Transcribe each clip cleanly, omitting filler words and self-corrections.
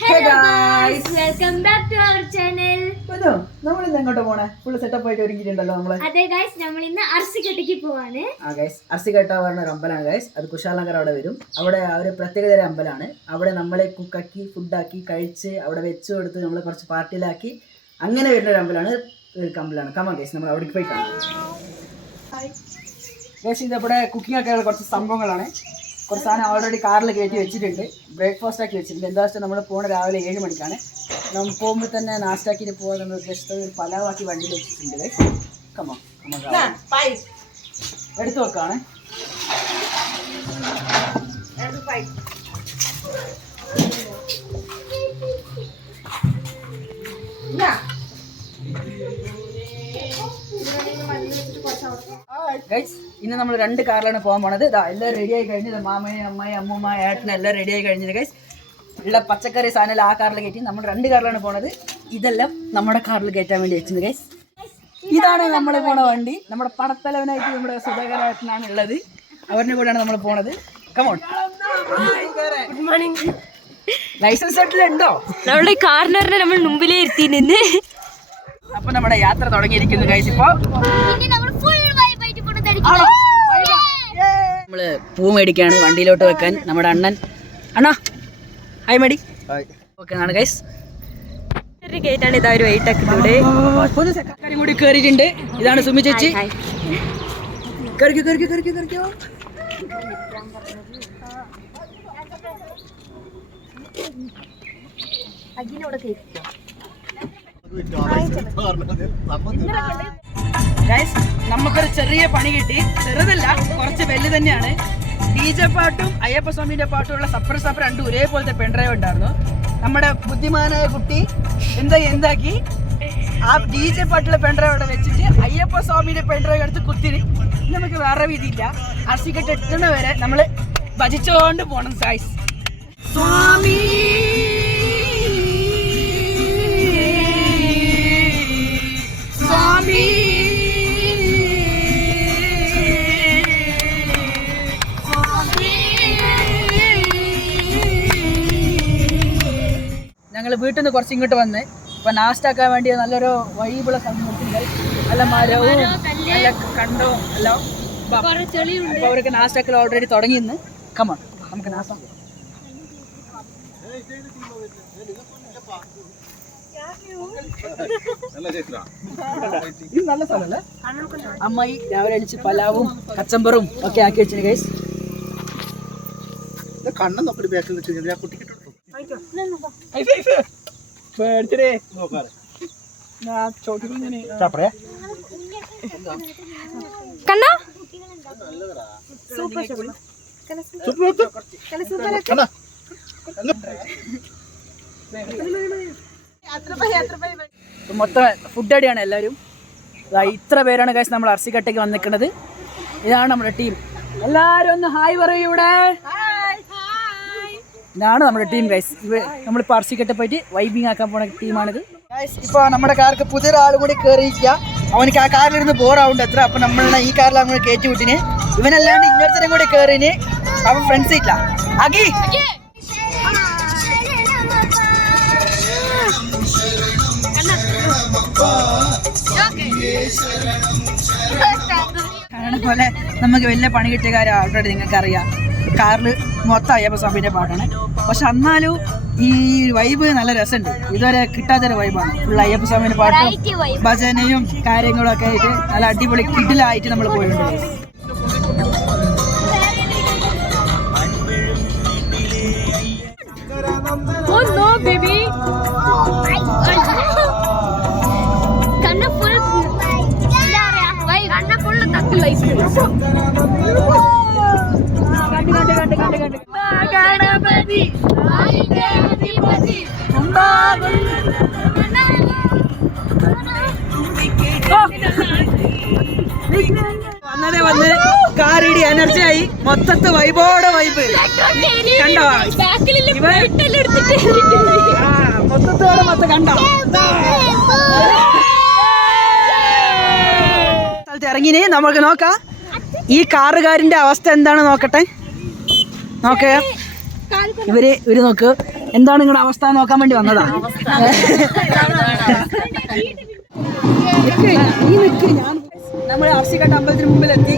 Hey guys, welcome back to our channel. നമ്മൾ ഇന്ന് എങ്ങോട്ട് പോണേ? ഫുൾ സെറ്റപ്പ് ആയിട്ട് ഒരുങ്ങിയിട്ടുണ്ടല്ലോ നമ്മള്. അതെ ഗൈസ്, നമ്മൾ ഇന്ന് അർസിക്കട്ടയ്ക്ക് പോവാണ്. ഗൈസ്, അർസിക്കട്ട പറഞ്ഞ ഒരു അമ്പലമാണ് ഗൈസ്. അത് കുശാലനഗർ അവിടെ വരും. അവിടെ ഒരു പ്രത്യേകതര അമ്പലമാണ്. അവിടെ നമ്മളെ കുക്കാക്കി ഫുഡാക്കി കഴിച്ച് അവിടെ വെച്ച് കൊടുത്ത് നമ്മളെ കുറച്ച് പാർട്ടിയിലാക്കി അങ്ങനെ വരുന്ന ഒരു അമ്പലമാണ്. കമാ ഗൈസ്, നമ്മൾ അവിടേക്ക് പോയി കാണാം. ഗൈസ്, ഇതവിടെ കുക്കിംഗ് ഒക്കെ ഉള്ള കുറച്ച് സംഭവങ്ങളാണ്. കുറച്ച് സാധനം ഓൾറെഡി കാറിൽ കയറ്റി വെച്ചിട്ടുണ്ട്. ബ്രേക്ക്ഫാസ്റ്റ് ആക്കി വെച്ചിട്ടുണ്ട്. എന്താ വെച്ചാൽ നമ്മൾ പോകുന്ന രാവിലെ 7 മണിക്കാണ്. നമ്മൾ പോകുമ്പോൾ തന്നെ നാസ്റ്റാക്കിയിട്ട് പോകാൻ നമ്മൾ ഉദ്ദേശിച്ചത് ഒരു പലാവാക്കി വണ്ടിയിൽ വെച്ചിട്ടുണ്ട്. കമോ എടുത്തു വെക്കാണ്. ഗൈസ്, ഇന്ന് നമ്മൾ 2 കാറിലാണ് പോകാൻ പോണത്. ഇതാ എല്ലാം റെഡി ആയി കഴിഞ്ഞത്. മാമയും അമ്മയും അമ്മൂമ്മ ഏട്ടനും എല്ലാം റെഡി ആയി കഴിഞ്ഞത് ഗൈസ്. ഉള്ള പച്ചക്കറി സാധനം ആ കാറിൽ കയറ്റി നമ്മൾ 2 കാറിലാണ് പോണത്. ഇതെല്ലാം നമ്മുടെ കാറിൽ കയറ്റാൻ വേണ്ടി വെച്ചത് ഗൈസ്. ഇതാണ് നമ്മൾ പോണ വണ്ടി. നമ്മുടെ പടത്തലവനായിട്ട് നമ്മുടെ സുധാകരേട്ടനാണ് ഉള്ളത്. അവരുടെ കൂടെയാണ് നമ്മൾ പോണത്. കമോൺ. Good morning. ലൈസൻസ് ഉണ്ടോ? നമ്മുടെ കാറിനെ നമ്മൾ മുമ്പിലേ ഇരുത്തി നിന്ന്. അപ്പൊ നമ്മുടെ യാത്ര തുടങ്ങിയിരിക്കുന്നു ഗൈസ്. ഇപ്പൊ നമ്മള് പൂ മേടിക്കാണ് വണ്ടിയിലോട്ട് വെക്കാൻ. നമ്മുടെ അണ്ണാ ഹായ് മേടി. ഓക്കെ ആണ് ഗൈസ്. ഗേറ്റാണ് ഇതാ ഒരു വെയിറ്റ് ആക്കിയിട്ടുണ്ട്. കൂടി കേറിയിട്ടുണ്ട്. ഇതാണ് സുമി ചേച്ചി. കറിക്കോ ഗൈസ്, നമുക്കൊരു ചെറിയ പണി കിട്ടി. ചെറുതല്ല, കുറച്ച് വലുത് തന്നെയാണ്. DJ പാട്ടും അയ്യപ്പ സ്വാമിന്റെ പാട്ടും ഉള്ള സപ്പർ രണ്ടും ഒരേപോലത്തെ പെൺഡ്രൈവ് ഉണ്ടായിരുന്നു. നമ്മുടെ ബുദ്ധിമാനായ കുട്ടി എന്താക്കി ആ DJ പാട്ടുള്ള പെൺഡ്രൈവ് അവിടെ വെച്ചിട്ട് അയ്യപ്പ സ്വാമിന്റെ പെൺഡ്രൈവ് എടുത്ത് കുത്തിരി. നമുക്ക് വേറെ വിധിയില്ല. അർസിക്കട്ട് എത്തുന്ന വരെ നമ്മള് ഭജിച്ചുകൊണ്ട് പോണം ഗൈസ്. സ്വാമി സ്വാമി ഞങ്ങൾ വീട്ടിൽ നിന്ന് കുറച്ച് ഇങ്ങോട്ട് വന്ന് ഇപ്പം നാസ്റ്റാക്കാൻ വേണ്ടി നല്ലൊരു വൈബുള്ള സംഭവത്തിൻ്റെ നല്ല മരവും നല്ല കണ്ടവും എല്ലാം. അപ്പോൾ അവരൊക്കെ നാസ്റ്റാക്കൽ ഓൾറെഡി തുടങ്ങിയെന്ന്. കമോൺ, നമുക്ക് നാസ്ത. ഇത് നല്ല സ്ഥലമല്ലേ? അമ്മായി രാവിലെ അടിച്ച് പലാവും കച്ചമ്പറും ഒക്കെ ആക്കി വെച്ചിന് ഗൈസ്. കണ്ണം നോക്കി ബാക്കിൽ വെച്ച് കുട്ടിക്കിട്ടു. മൊത്തം ഫുഡ് അടിയാണ് എല്ലാവരും. ഇത്ര പേരാണ് ഗൈസ് നമ്മൾ അർസിക്കട്ടയ്ക്ക് വന്നിരിക്കുന്നത്. ഇതാണ് നമ്മുടെ ടീം. എല്ലാവരും ഒന്ന് ഹായ് പറയൂ. ഇവിടെ ഇതാണ് നമ്മുടെ ടീം ഗൈസ്. നമ്മളിപ്പോൾ അർസിക്കട്ട പോയിട്ട് വൈബിങ് ആക്കാൻ പോണ ടീമാണിത് ഗൈസ്. ഇപ്പോൾ നമ്മുടെ കാർക്ക് പുതിയൊരാൾ കൂടി കയറിയിരിക്കുക. അവനക്ക് ആ കാറിലിരുന്ന് ബോറാവുണ്ട് അത്ര. അപ്പം നമ്മളെ ഈ കാറിലാണ് നമ്മൾ കയറ്റി വിട്ടിന്. ഇവനല്ലാണ്ട് ഇങ്ങനത്തെ കൂടി കയറിന്. അവൻ ഫ്രണ്ട് സീറ്റില്ല. ആകി പോലെ നമുക്ക് വലിയ പണി കിട്ടിയ കാര്യം ആൾറെഡി നിങ്ങൾക്ക് അറിയാം. കാറിൽ മൊത്തം അയ്യപ്പ സ്വാമിൻ്റെ പാട്ടാണ്. പക്ഷെ എന്നാലും ഈ വൈബ് നല്ല രസമുണ്ട്. ഇതുവരെ കിട്ടാത്തൊരു വൈബാണ്. ഫുൾ അയ്യപ്പ സ്വാമിൻ്റെ പാട്ടും ഭജനയും കാര്യങ്ങളും ഒക്കെ ആയിട്ട് നല്ല അടിപൊളി കിഡിലായിട്ട് നമ്മൾ പോയിട്ടുണ്ട്. വന്നതേ വന്ന് കാറിടി എനർജി ആയി. മൊത്തത്ത് വൈബോടെ വൈബ് കണ്ടോ? മൊത്തത്തോടെ മൊത്തം കണ്ടോ? സ്ഥലത്ത് ഇറങ്ങിന്. നമുക്ക് നോക്കാം ഈ കാറുകാരൻ്റെ അവസ്ഥ എന്താണ് നോക്കട്ടെ. നോക്കേ ഇവര് നോക്ക്. എന്താണ് നിങ്ങളുടെ അവസ്ഥ നോക്കാൻ വേണ്ടി വന്നതാ. നമ്മൾ ആർസിക്കാട്ട് അമ്പലത്തിന് മുമ്പിലെത്തി.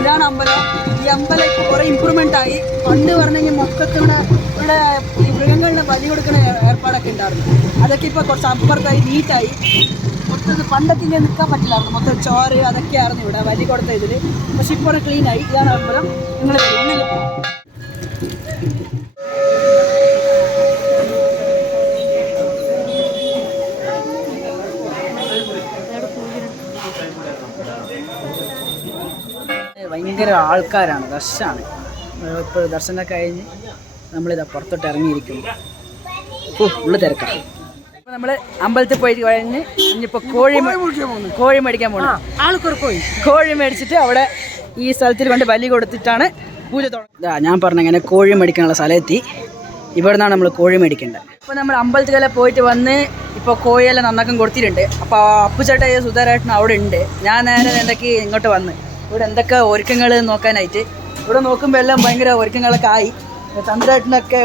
ഇതാണ് അമ്പലം. ഈ അമ്പലം ഇപ്പോൾ കുറേ ഇമ്പ്രൂവ്മെൻ്റ് ആയി. പണ്ട് പറഞ്ഞെങ്കിൽ മൊത്തത്തിലുള്ള ഇവിടെ ഈ മൃഗങ്ങളിനെ ബലി കൊടുക്കുന്ന ഏർപ്പാടൊക്കെ ഉണ്ടായിരുന്നു. അതൊക്കെ ഇപ്പോൾ കുറച്ച് അപ്പുറത്തായി നീറ്റായി. മൊത്തത്തിൽ പണ്ടൊക്കെ ഇങ്ങനെ നിൽക്കാൻ പറ്റില്ലായിരുന്നു. മൊത്തം ചോറ് അതൊക്കെയായിരുന്നു ഇവിടെ ബലി കൊടുത്ത ഇതിൽ. പക്ഷെ ഇപ്പോൾ ക്ലീനായി. ഇതാണ് അമ്പലം. നിങ്ങൾ ഉള്ളിൽ ഭയങ്കര ആൾക്കാരാണ്, റഷാണ്. ഇപ്പോൾ ദർശനം കഴിഞ്ഞ് നമ്മളിതാ പുറത്തോട്ട് ഇറങ്ങിയിരിക്കുന്നു. ഉള്ളു തിരക്കാണ്. അപ്പോൾ നമ്മൾ അമ്പലത്തിൽ പോയി കഴിഞ്ഞ് ഇനിയിപ്പോൾ കോഴി മേടിക്കാൻ പോകണം. ആൾക്കൊരു കോഴി മേടിച്ചിട്ട് അവിടെ ഈ സ്ഥലത്തിൽ കൊണ്ട് ബലി കൊടുത്തിട്ടാണ് പൂജ തുടങ്ങുന്നത്. ഞാൻ പറഞ്ഞങ്ങനെ കോഴി മേടിക്കാനുള്ള സ്ഥലമെത്തി. ഇവിടെ നിന്നാണ് നമ്മൾ കോഴി മേടിക്കേണ്ടത്. അപ്പോൾ നമ്മൾ അമ്പലത്തിലെല്ലാം പോയിട്ട് വന്ന് ഇപ്പോൾ കോഴിയെല്ലാം നന്നാക്കാൻ കൊടുത്തിട്ടുണ്ട്. അപ്പോൾ അപ്പുചേട്ടൻ സുധാരേട്ടൻ അവിടെ ഉണ്ട്. ഞാൻ നേരെ എന്തൊക്കെ ഇങ്ങോട്ട് വന്ന് ഇവിടെ എന്തൊക്കെ ഒരുക്കങ്ങൾ നോക്കാനായിട്ട്. ഇവിടെ നോക്കുമ്പോൾ എല്ലാം ഭയങ്കര ഒരുക്കങ്ങളൊക്കെ ആയി. ചന്ദ്രേട്ടനൊക്കെ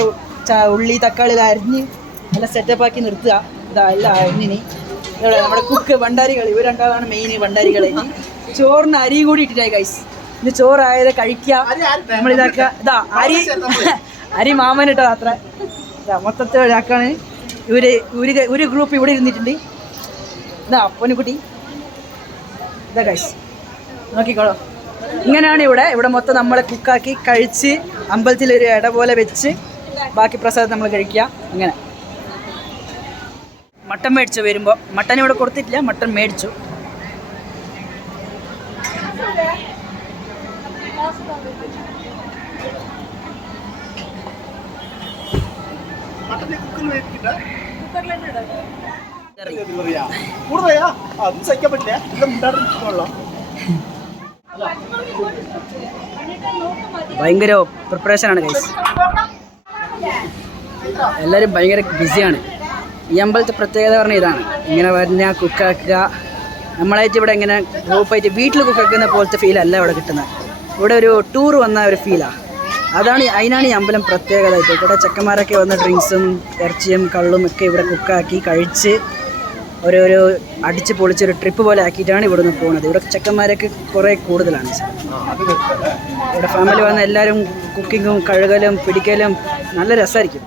ഉള്ളി തക്കാളി അരിഞ്ഞ് നല്ല സെറ്റപ്പാക്കി നിർത്തുക. ഇതാ എല്ലാം അരിഞ്ഞിനി. ഇവിടെ നമ്മുടെ കുക്ക് ഭണ്ടാരികൾ, ഇവർ രണ്ടാളാണ് മെയിൻ ഭണ്ടാരികൾ. ചോറിന് അരി കൂടി ഇട്ടിട്ടായി ഗൈസ്. ഇത് ചോറായത് കഴിക്കുക, നമ്മളിതാക്കുക. ഇതാ അരി മാമനിട്ടോ അത്ര. ഇതാ മൊത്തത്തിൽ ഇതാക്കാണ്. ഒരു ഗ്രൂപ്പ് ഇവിടെ ഇരുന്നിട്ടുണ്ട്. ഇതാ പൊന്നുകുട്ടി. ഇതാ ഗൈസ് നോക്കിക്കോളൂ. ഇങ്ങനെയാണ് ഇവിടെ മൊത്തം നമ്മൾ കുക്കാക്കി കഴിച്ച് അമ്പലത്തിലൊരു ഇട പോലെ വെച്ച് ബാക്കി പ്രസാദം നമ്മൾ കഴിക്കുക. അങ്ങനെ മട്ടൻ മേടിച്ചു വരുമ്പോൾ, മട്ടൻ ഇവിടെ കൊടുത്തിട്ടില്ല, മട്ടൻ മേടിച്ചു. ഭയങ്കര പ്രിപ്പറേഷനാണ് ഗൈസ്. എല്ലാവരും ഭയങ്കര ബിസിയാണ്. ഈ അമ്പലത്തെ പ്രത്യേകത പറഞ്ഞാൽ ഇതാണ്. ഇങ്ങനെ പറഞ്ഞാൽ കുക്കാക്കുക. നമ്മളായിട്ട് ഇവിടെ ഇങ്ങനെ ഗ്രൂപ്പായിട്ട് വീട്ടിൽ കുക്കാക്കുന്ന പോലത്തെ ഫീലല്ല ഇവിടെ കിട്ടുന്നത്. ഇവിടെ ഒരു ടൂർ വന്ന ഒരു ഫീലാണ്. അതിനാണ് ഈ അമ്പലം പ്രത്യേകതയായിട്ട്. ഇവിടെ ചെക്കന്മാരൊക്കെ വന്ന് ഡ്രിങ്ക്സും ഇറച്ചിയും കള്ളും ഒക്കെ ഇവിടെ കുക്കാക്കി കഴിച്ച് ഒരു അടിച്ച് പൊളിച്ചൊരു ട്രിപ്പ് പോലെ ആക്കിയിട്ടാണ് ഇവിടെ നിന്ന് പോകുന്നത്. ഇവിടെ ചെക്കന്മാരൊക്കെ കുറേ കൂടുതലാണ്. ഇവിടെ ഫാമിലി വന്ന എല്ലാവരും കുക്കിങ്ങും കഴുകലും പിടിക്കലും നല്ല രസമായിരിക്കും.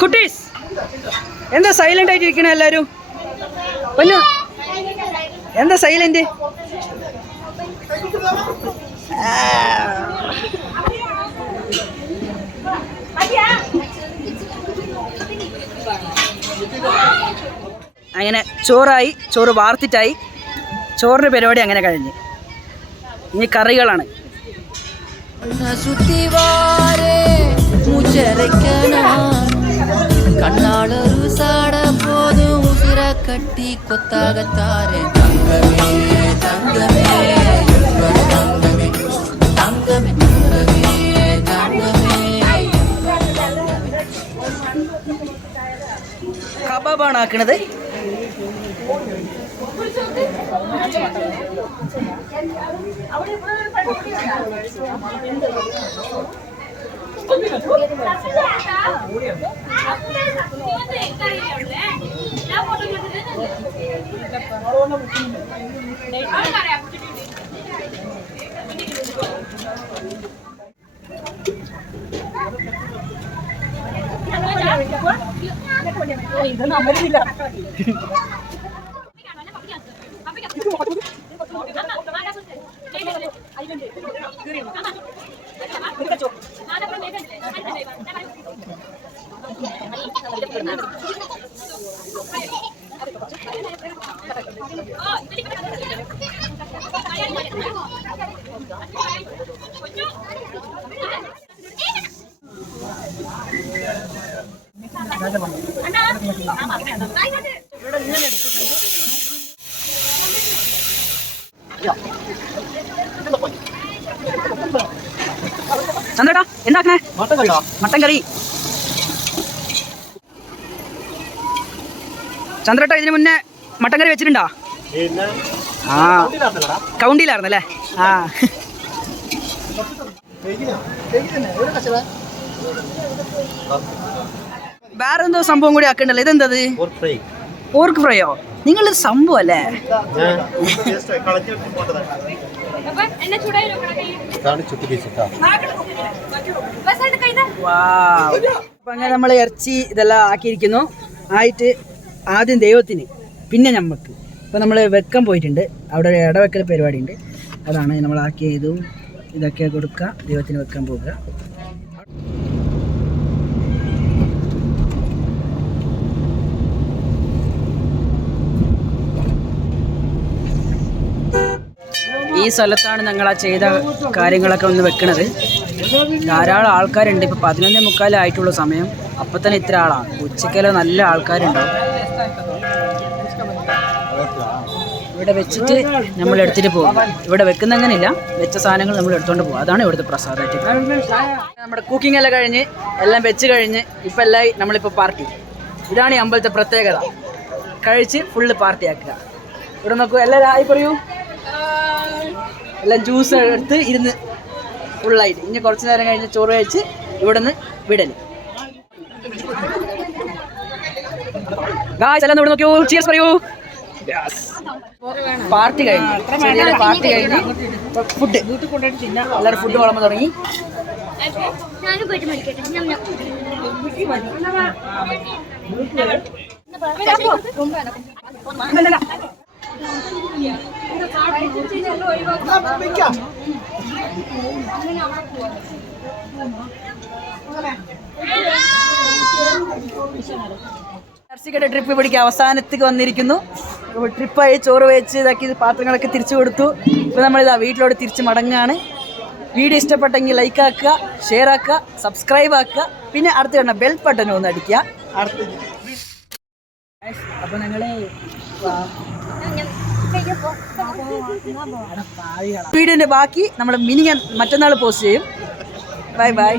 കുട്ടീസ് എന്താ സൈലന്റ് ആയിട്ട് ഇരിക്കണ എല്ലാവരും? പൊന്നു എന്താ സൈലന്റ്? അങ്ങനെ ചോറായി, ചോറ് വാർത്തിട്ടായി. ചോറിൻ്റെ പരിപാടി അങ്ങനെ കഴിഞ്ഞ്. ഇനി കറികളാണ്. കണ്ണാളൊരു സാട പോതും ഉസിര കട്ടി കൊത്താകത്താരെ തങ്കമേ തങ്കമേ തങ്കമേ തങ്കമേ തങ്കമേ. കബാബാണ് ആക്കണത്. ചന്ദ്രേട്ടാ എന്താക്കണേ? മട്ടൻ കറി. ചന്ദ്രേട്ടാ ഇതിന് മുന്നേ മട്ടൻ കറി വെച്ചിട്ടുണ്ടോ? ആ കൗണ്ടിയിലായിരുന്നല്ലേ? ആ വേറെ എന്തോ സംഭവം കൂടി ആക്കണ്ടല്ലോ. ഇതെന്തത്? പോർക്ക് ഫ്രൈയോ? നിങ്ങളൊരു സംഭവം അല്ലേ? അപ്പൊ അങ്ങനെ നമ്മൾ ഇറച്ചി ഇതെല്ലാം ആക്കിയിരിക്കുന്നു. ആയിട്ട് ആദ്യം ദൈവത്തിന്, പിന്നെ ഞമ്മക്ക്. ഇപ്പൊ നമ്മൾ വെക്കാൻ പോയിട്ടുണ്ട്. അവിടെ ഒരു ഇടവെക്കൽ പരിപാടി ഉണ്ട്. അതാണ് നമ്മൾ ആക്കിയതും ഇതൊക്കെ കൊടുക്കുക, ദൈവത്തിന് വെക്കാൻ പോകുക. ഈ സ്ഥലത്താണ് ഞങ്ങൾ ആ ചെയ്ത കാര്യങ്ങളൊക്കെ ഒന്ന് വെക്കണത്. ധാരാളം ആൾക്കാരുണ്ട്. ഇപ്പോൾ 11:45 ആയിട്ടുള്ള സമയം. അപ്പം തന്നെ ഇത്ര ആളാണ്. ഉച്ചക്കല്ലോ നല്ല ആൾക്കാരുണ്ടാവും. ഇവിടെ വെച്ചിട്ട് നമ്മൾ എടുത്തിട്ട് പോകും. ഇവിടെ വെക്കുന്ന അങ്ങനെയില്ല, വെച്ച സാധനങ്ങൾ നമ്മൾ എടുത്തുകൊണ്ട് പോകും. അതാണ് ഇവിടുത്തെ പ്രസാദമായിട്ട്. നമ്മുടെ കുക്കിംഗ് എല്ലാം കഴിഞ്ഞ് എല്ലാം വെച്ച് കഴിഞ്ഞ് ഇപ്പം എല്ലാം നമ്മളിപ്പോൾ പാർട്ടി. ഇതാണ് ഈ അമ്പലത്തെ പ്രത്യേകത. കഴിച്ച് ഫുള്ള് പാർട്ടി ആക്കുക. ഇവിടെ നോക്കൂ, എല്ലാവരും ആയി പറയൂ. എല്ലാം ജ്യൂസ് എടുത്ത് ഇരുന്ന് ഫുള്ളായിട്ട്. ഇനി കുറച്ച് നേരം കഴിഞ്ഞ് ചോറ് കഴിച്ച് ഇവിടെ നിന്ന് വിടല്. ഗായ്സ് എല്ലാം ഇവിടെ നോക്കിയോ, ചിയേഴ്സ് പറയൂ. പാർട്ടി കഴിഞ്ഞു, ചെറിയ പാർട്ടി കഴിഞ്ഞ് ഫുഡ് എല്ലാവരും ഫുഡ് വളർന്നു തുടങ്ങി. ഇറച്ചിക്കട്ട ട്രിപ്പ് പിടിക്കുക അവസാനത്തേക്ക് വന്നിരിക്കുന്നു. ട്രിപ്പായി ചോറ് വെച്ച് ഇതാക്കി പാത്രങ്ങളൊക്കെ തിരിച്ചു കൊടുത്തു. ഇപ്പോൾ നമ്മളിതാ വീട്ടിലോട്ട് തിരിച്ച് മടങ്ങുകയാണ്. വീഡിയോ ഇഷ്ടപ്പെട്ടെങ്കിൽ ലൈക്ക് ആക്കുക, ഷെയർ ആക്കുക, സബ്സ്ക്രൈബ് ആക്കുക. പിന്നെ അടുത്ത് കാണുന്ന ബെൽ ബട്ടൺ ഒന്ന് അടിക്കുക. അപ്പോൾ ഞങ്ങൾ വീഡിയോൻ്റെ ബാക്കി നമ്മൾ മറ്റന്നാൾ പോസ്റ്റ് ചെയ്യും. Bye bye.